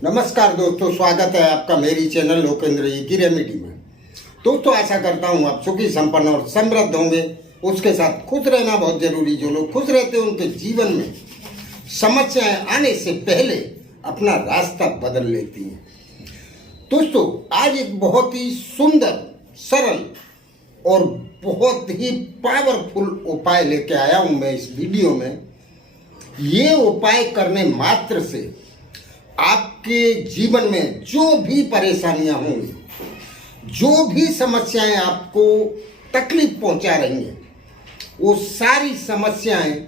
नमस्कार दोस्तों, स्वागत है आपका मेरी चैनल लोकेंद्र जी की रेमेडी में। दोस्तों, आशा करता हूँ आप सुखी संपन्न और समृद्ध होंगे। उसके साथ खुश रहना बहुत जरूरी। जो लोग खुश रहते हैं उनके जीवन में समस्याएं आने से पहले अपना रास्ता बदल लेती हैं। दोस्तों, आज एक बहुत ही सुंदर, सरल और बहुत ही पावरफुल उपाय लेके आया हूं मैं इस वीडियो में। ये उपाय करने मात्र से आपके जीवन में जो भी परेशानियां होंगी, जो भी समस्याएं आपको तकलीफ पहुंचा रही हैं, वो सारी समस्याएं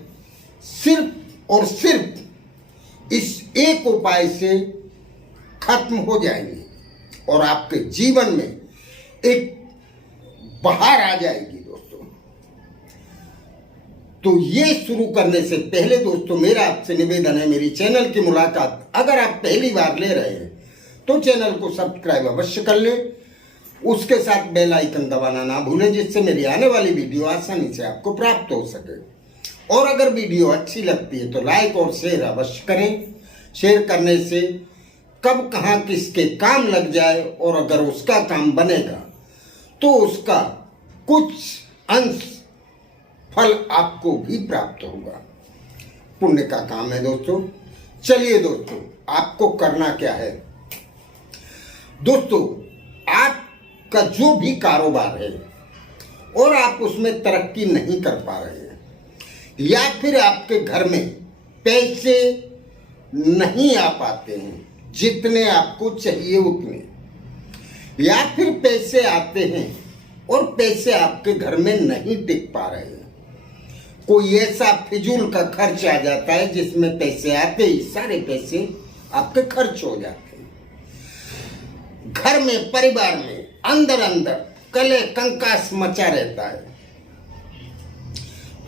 सिर्फ और सिर्फ इस एक उपाय से खत्म हो जाएंगी और आपके जीवन में एक बहार आ जाएगी। दोस्तों, तो ये शुरू करने से पहले दोस्तों मेरा आपसे निवेदन है, मेरी चैनल की मुलाकात अगर आप पहली बार ले रहे हैं तो चैनल को सब्सक्राइब अवश्य कर लें। उसके साथ बेल आइकन दबाना ना भूलें, जिससे मेरी आने वाली वीडियो आसानी से आपको प्राप्त हो सके। और अगर वीडियो अच्छी लगती है तो लाइक और शेयर अवश्य करें। शेयर करने से कब कहाँ किसके काम लग जाए और अगर उसका काम बनेगा तो उसका कुछ अंश फल आपको भी प्राप्त होगा। पुण्य का काम है दोस्तों। चलिए दोस्तों, आपको करना क्या है। दोस्तों, आपका जो भी कारोबार है और आप उसमें तरक्की नहीं कर पा रहे हैं, या फिर आपके घर में पैसे नहीं आ पाते हैं जितने आपको चाहिए उतने, या फिर पैसे आते हैं और पैसे आपके घर में नहीं टिक पा रहे हैं, कोई ऐसा फिजूल का खर्च आ जाता है जिसमें पैसे आते ही सारे पैसे आपके खर्च हो जाते हैं, घर में परिवार में अंदर अंदर कले कंकास मचा रहता है,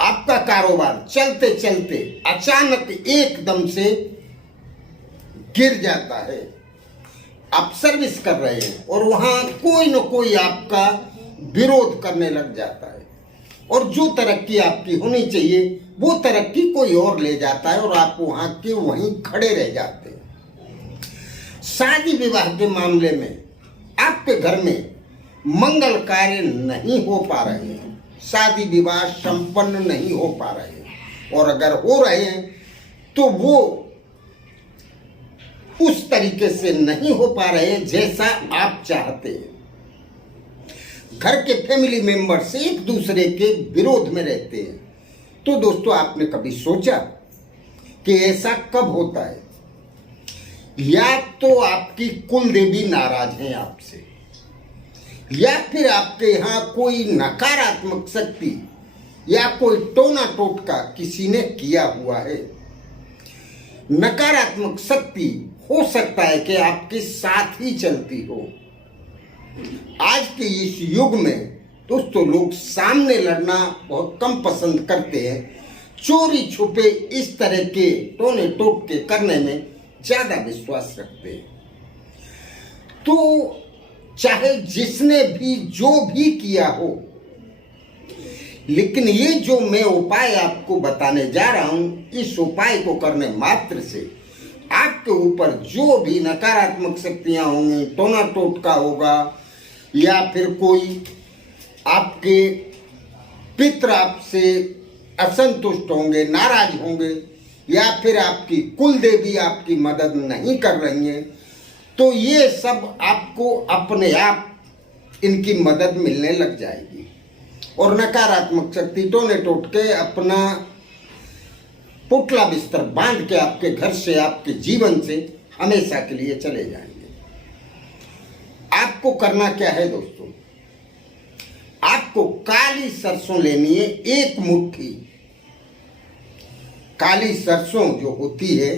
आपका कारोबार चलते चलते अचानक एकदम से गिर जाता है, आप सर्विस कर रहे हैं और वहां कोई न कोई आपका विरोध करने लग जाता है और जो तरक्की आपकी होनी चाहिए वो तरक्की कोई और ले जाता है और आप वहां के वहीं खड़े रह जाते हैं। शादी विवाह के मामले में आपके घर में मंगल कार्य नहीं हो पा रहे हैं, शादी विवाह संपन्न नहीं हो पा रहे हैं, और अगर हो रहे हैं तो वो उस तरीके से नहीं हो पा रहे हैं जैसा आप चाहते हैं। घर के फैमिली मेंबर्स एक दूसरे के विरोध में रहते हैं। तो दोस्तों, आपने कभी सोचा कि ऐसा कब होता है? या तो आपकी कुल देवी नाराज हैं आपसे, या फिर आपके यहाँ कोई नकारात्मक शक्ति या कोई टोना टोटका किसी ने किया हुआ है। नकारात्मक शक्ति हो सकता है कि आपके साथ ही चलती हो। आज के इस युग में दोस्तों लोग सामने लड़ना बहुत कम पसंद करते हैं, चोरी छुपे इस तरह के टोने टोटके करने में ज्यादा विश्वास रखते हैं। तो चाहे जिसने भी जो भी किया हो, लेकिन ये जो मैं उपाय आपको बताने जा रहा हूं, इस उपाय को करने मात्र से आपके ऊपर जो भी नकारात्मक शक्तियां होंगी, टोना टोटका होगा, या फिर कोई आपके पितर आपसे असंतुष्ट होंगे, नाराज होंगे, या फिर आपकी कुल देवी आपकी मदद नहीं कर रही है, तो ये सब आपको अपने आप इनकी मदद मिलने लग जाएगी और नकारात्मक शक्ति टोने टोटके अपना पुतला बिस्तर बांध के आपके घर से, आपके जीवन से हमेशा के लिए चले जाएंगे। आपको करना क्या है दोस्तों? आपको काली सरसों लेनी है, एक मुट्ठी काली सरसों जो होती है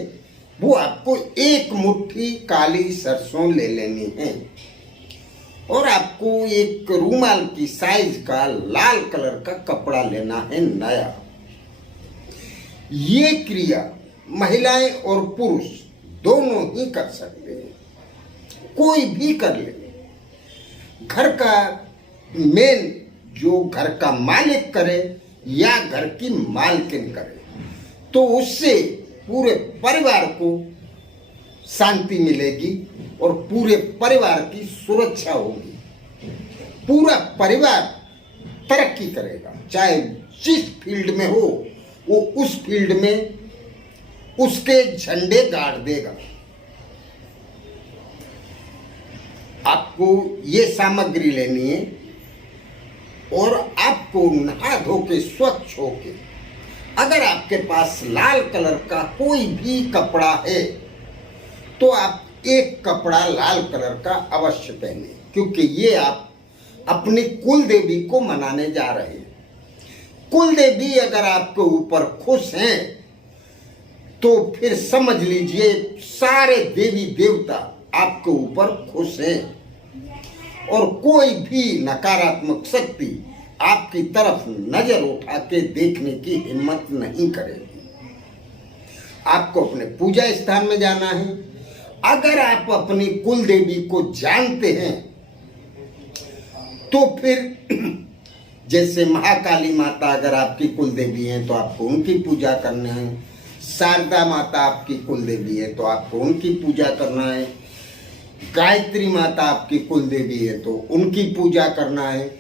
वो आपको एक मुट्ठी काली सरसों ले लेनी है, और आपको एक रूमाल की साइज का लाल कलर का कपड़ा लेना है नया। ये क्रिया महिलाएं और पुरुष दोनों ही कर सकते हैं, कोई भी कर ले। घर का मेन जो घर का मालिक करे या घर की मालकिन करे, तो उससे पूरे परिवार को शांति मिलेगी और पूरे परिवार की सुरक्षा होगी। पूरा परिवार तरक्की करेगा, चाहे जिस फील्ड में हो वो उस फील्ड में उसके झंडे गाड़ देगा। आपको ये सामग्री लेनी है और आपको नहा धो के स्वच्छ होके, अगर आपके पास लाल कलर का कोई भी कपड़ा है तो आप एक कपड़ा लाल कलर का अवश्य पहने, क्योंकि ये आप अपनी कुल देवी को मनाने जा रहे हैं। कुल देवी अगर आपके ऊपर खुश हैं तो फिर समझ लीजिए सारे देवी देवता आपके ऊपर खुश हैं और कोई भी नकारात्मक शक्ति आपकी तरफ नजर उठा के देखने की हिम्मत नहीं करेगी। आपको अपने पूजा स्थान में जाना है। अगर आप अपनी कुल देवी को जानते हैं तो फिर जैसे महाकाली माता अगर आपकी कुल देवी है तो आपको उनकी पूजा करना है। शारदा माता आपकी कुल देवी है तो आपको उनकी पूजा करना है। गायत्री माता आपकी कुल देवी है तो उनकी पूजा करना है।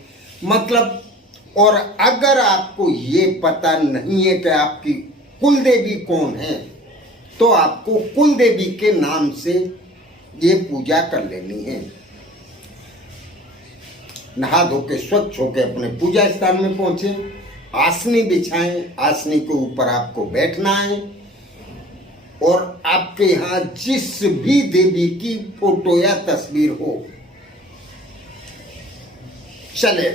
मतलब, और अगर आपको ये पता नहीं है कि आपकी कुल देवी कौन है तो आपको कुल देवी के नाम से ये पूजा कर लेनी है। नहा धो के स्वच्छ होके अपने पूजा स्थान में पहुंचे, आसनी बिछाएं, आसनी के ऊपर आपको बैठना है और आपके यहाँ जिस भी देवी की फोटो या तस्वीर हो चले।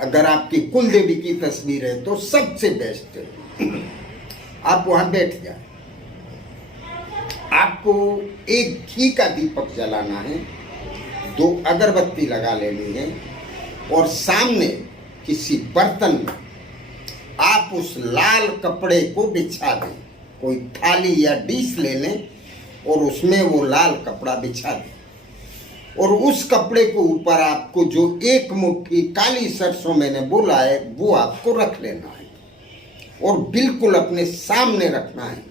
अगर आपकी कुल देवी की तस्वीर है तो सबसे बेस्ट है आप वहां बैठ जाए। आपको एक घी का दीपक जलाना है, 2 अगरबत्ती लगा लेनी है और सामने किसी बर्तन में आप उस लाल कपड़े को बिछा दें। कोई थाली या डिश ले लें और उसमें वो लाल कपड़ा बिछा दें और उस कपड़े के ऊपर आपको जो 1 मुट्ठी काली सरसों मैंने बोला है वो आपको रख लेना है और बिल्कुल अपने सामने रखना है।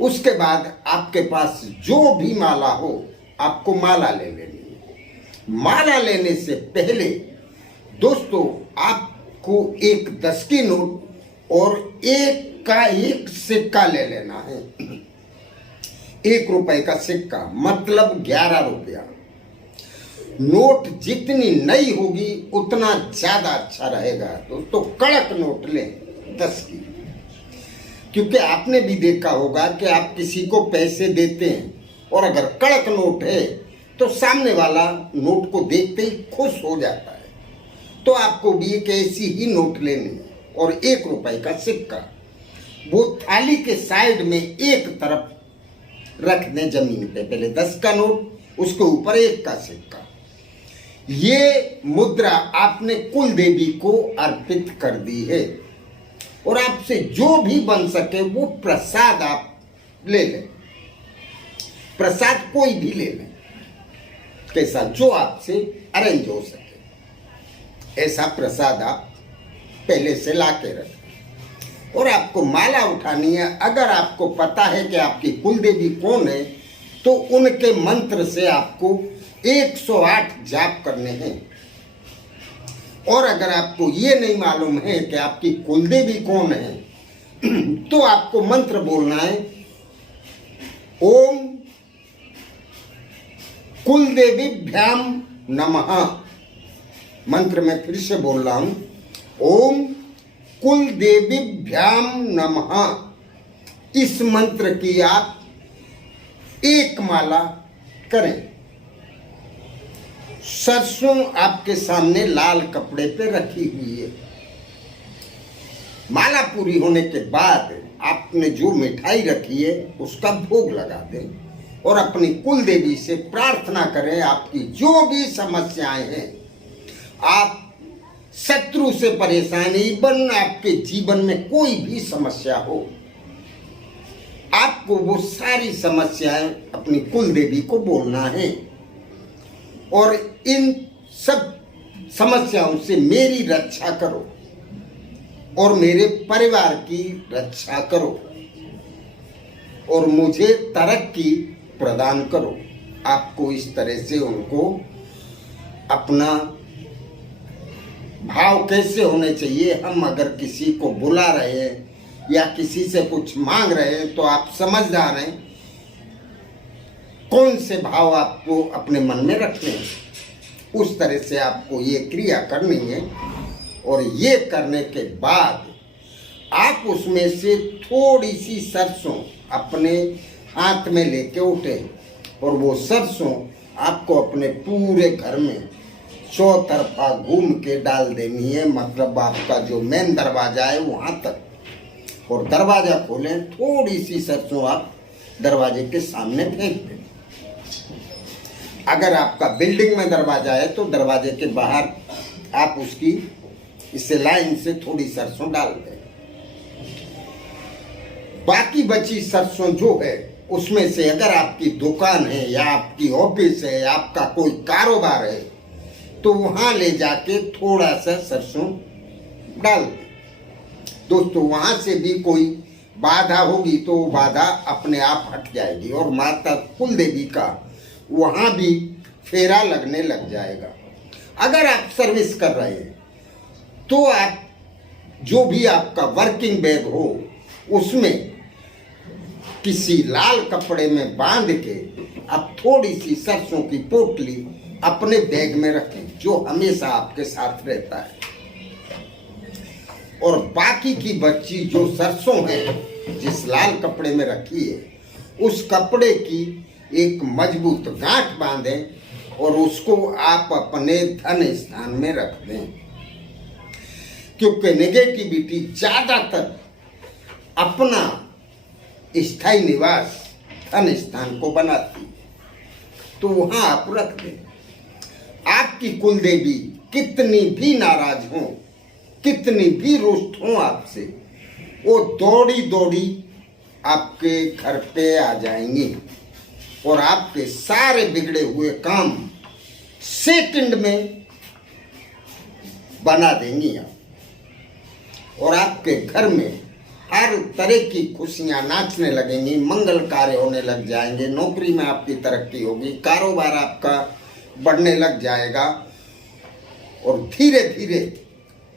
उसके बाद आपके पास जो भी माला हो आपको माला ले लेनी है। माला लेने से पहले दोस्तों आपको एक 10 की नोट और 1 का 1 सिक्का ले लेना है। 1 रुपए का सिक्का मतलब 11 रुपया। नोट जितनी नई होगी उतना ज्यादा अच्छा रहेगा दोस्तों। कड़क नोट लें 10 की, क्योंकि आपने भी देखा होगा कि आप किसी को पैसे देते हैं और अगर कड़क नोट है तो सामने वाला नोट को देखते ही खुश हो जाता है। तो आपको भी एक ऐसी ही नोट लेनी है और 1 रुपए का सिक्का वो थाली के साइड में एक तरफ रख दें जमीन पे। पहले 10 का नोट, उसके ऊपर 1 का सिक्का। ये मुद्रा आपने कुल देवी को अर्पित कर दी है और आपसे जो भी बन सके वो प्रसाद आप ले लें। प्रसाद कोई भी ले लें, कैसा जो आपसे अरेंज हो सके ऐसा प्रसाद आप पहले से ला के रखें। और आपको माला उठानी है। अगर आपको पता है कि आपकी कुल देवी कौन है तो उनके मंत्र से आपको 108 जाप करने हैं। और अगर आपको ये नहीं मालूम है कि आपकी कुल देवी कौन है तो आपको मंत्र बोलना है, ओम कुल देवीभ्याम नमः। मंत्र में फिर से बोल रहा हूं, ओम कुल देवीभ्याम नमः। इस मंत्र की आप 1 माला करें। सरसों आपके सामने लाल कपड़े पे रखी हुई है। माला पूरी होने के बाद आपने जो मिठाई रखी है उसका भोग लगा दें और अपनी कुल देवी से प्रार्थना करें। आपकी जो भी समस्याएं हैं, आप शत्रु से परेशानी बन, आपके जीवन में कोई भी समस्या हो, आपको वो सारी समस्याएं अपनी कुल देवी को बोलना है और इन सब समस्याओं से मेरी रक्षा करो और मेरे परिवार की रक्षा करो। और मुझे तरक्की प्रदान करो। आपको इस तरह से उनको अपना भाव कैसे होने चाहिए, हम अगर किसी को बुला रहे हैं या किसी से कुछ मांग रहे हैं तो आप समझदार हैं कौन से भाव आपको अपने मन में रखने हैं, उस तरह से आपको ये क्रिया करनी है। और ये करने के बाद आप उसमें से थोड़ी सी सरसों अपने हाथ में लेके उठे और वो सरसों आपको अपने पूरे घर में चौतरफा घूम के डाल देनी है, मतलब आपका जो मेन दरवाजा है वहां तक। और दरवाजा खोलें, थोड़ी सी सरसों आप दरवाजे के सामने फेंक दें। अगर आपका बिल्डिंग में दरवाजा है तो दरवाजे के बाहर आप उसकी इससे लाइन से थोड़ी सरसों डाल दें। बाकी बची सरसों जो है उसमें से अगर आपकी दुकान है या आपकी ऑफिस है या आपका कोई कारोबार है तो वहां ले जाके थोड़ा सा सरसों डाल दें। दोस्तों, वहां से भी कोई बाधा होगी तो वो बाधा अपने आप हट जाएगी और माता कुल देवी का वहां भी फेरा लगने लग जाएगा। अगर आप सर्विस कर रहे हैं तो आप जो भी आपका वर्किंग बैग हो उसमें किसी लाल कपड़े में बांध के आप थोड़ी सी सरसों की पोटली अपने बैग में रखें, जो हमेशा आपके साथ रहता है। और बाकी की बची जो सरसों है जिस लाल कपड़े में रखी है उस कपड़े की एक मजबूत गांठ बांधें और उसको आप अपने धन स्थान में रख दें, क्योंकि नेगेटिविटी ज्यादातर अपना स्थायी निवास धन स्थान को बनाती है, तो वहां आप रख दें। आपकी कुल देवी कितनी भी नाराज हो, कितनी भी रुष्ट हो आपसे, वो दौड़ी दौड़ी आपके घर पे आ जाएंगी और आपके सारे बिगड़े हुए काम सेकंड में बना देंगी आप। और आपके घर में हर तरह की खुशियां नाचने लगेंगी, मंगल कार्य होने लग जाएंगे, नौकरी में आपकी तरक्की होगी, कारोबार आपका बढ़ने लग जाएगा और धीरे धीरे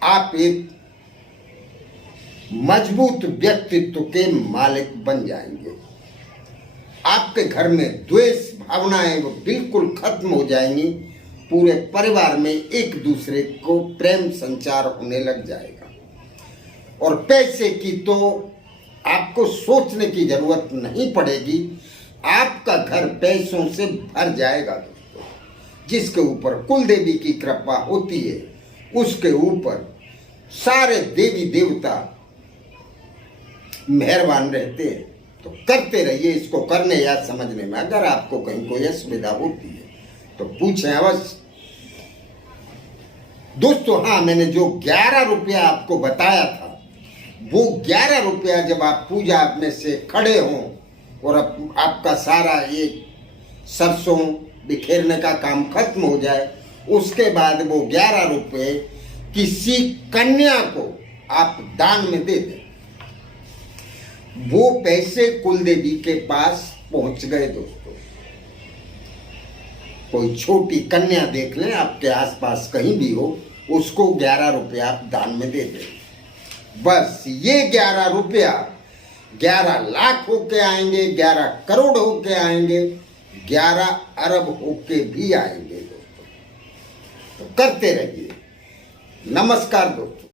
आप एक मजबूत व्यक्तित्व के मालिक बन जाएंगे। आपके घर में द्वेष भावनाएं वो बिल्कुल खत्म हो जाएंगी, पूरे परिवार में एक दूसरे को प्रेम संचार होने लग जाएगा। और पैसे की तो आपको सोचने की जरूरत नहीं पड़ेगी, आपका घर पैसों से भर जाएगा। दोस्तों, जिसके ऊपर कुल देवी की कृपा होती है उसके ऊपर सारे देवी देवता मेहरबान रहते हैं। तो करते रहिए इसको करने या समझने में। अगर आपको कहीं कोई असुविधा होती है तो पूछें अवश्य। दोस्तों, हाँ, मैंने जो 11 रुपया आपको बताया था वो 11 रुपया जब आप पूजा में से खड़े हों और आपका सारा ये सरसों बिखेरने का काम खत्म हो जाए, उसके बाद वो 11 रुपये किसी कन्या को आप दान में दे दें। वो पैसे कुल देवी के पास पहुंच गए। दोस्तों, कोई छोटी कन्या देख लें आपके आसपास कहीं भी हो, उसको 11 रुपया आप दान में दे दें। बस ये 11 रुपया 11 लाख होके आएंगे, 11 करोड़ होके आएंगे, 11 अरब होके भी आएंगे। दोस्तों, तो करते रहिए। नमस्कार दोस्तों।